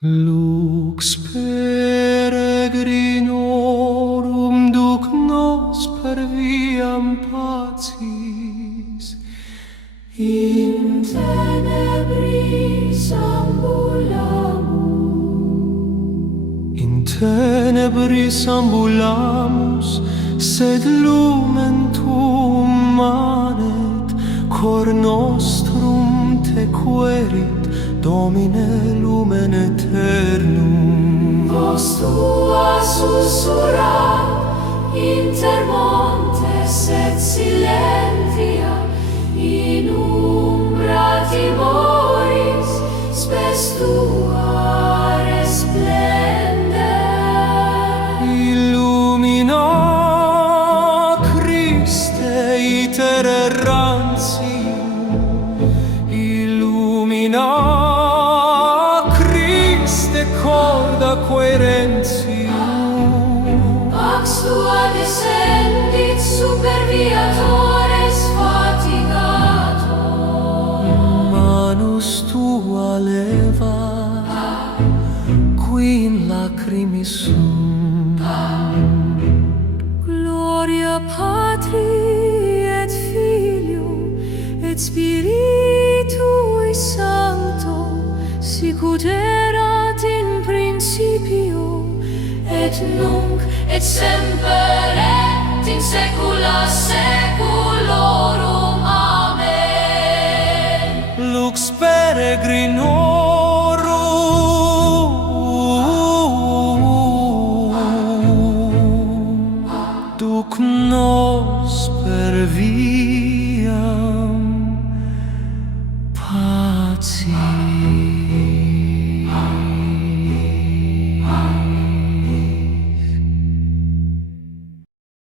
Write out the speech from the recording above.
Lux peregrinorum duc nos per viam pacis, in tenebris ambulamus. in tenebris ambulamus, sed lumen tuum manet, cor nostrum te querit, Domine lumen aeternum. Vox tua susurrat inter montes et silentia, in umbra timoris spes tua resplendere. Illumina Christe iter errantium, illumina corda querentium. Pax tua descendit super viatores fatigator. Manus tua leva, qui in lacrimis sunt. Gloria Patri et Filio et Spiritui Sancto, sicut erat in principio et nunc et semper et in saecula saeculorum. Amen. Lux peregrinorum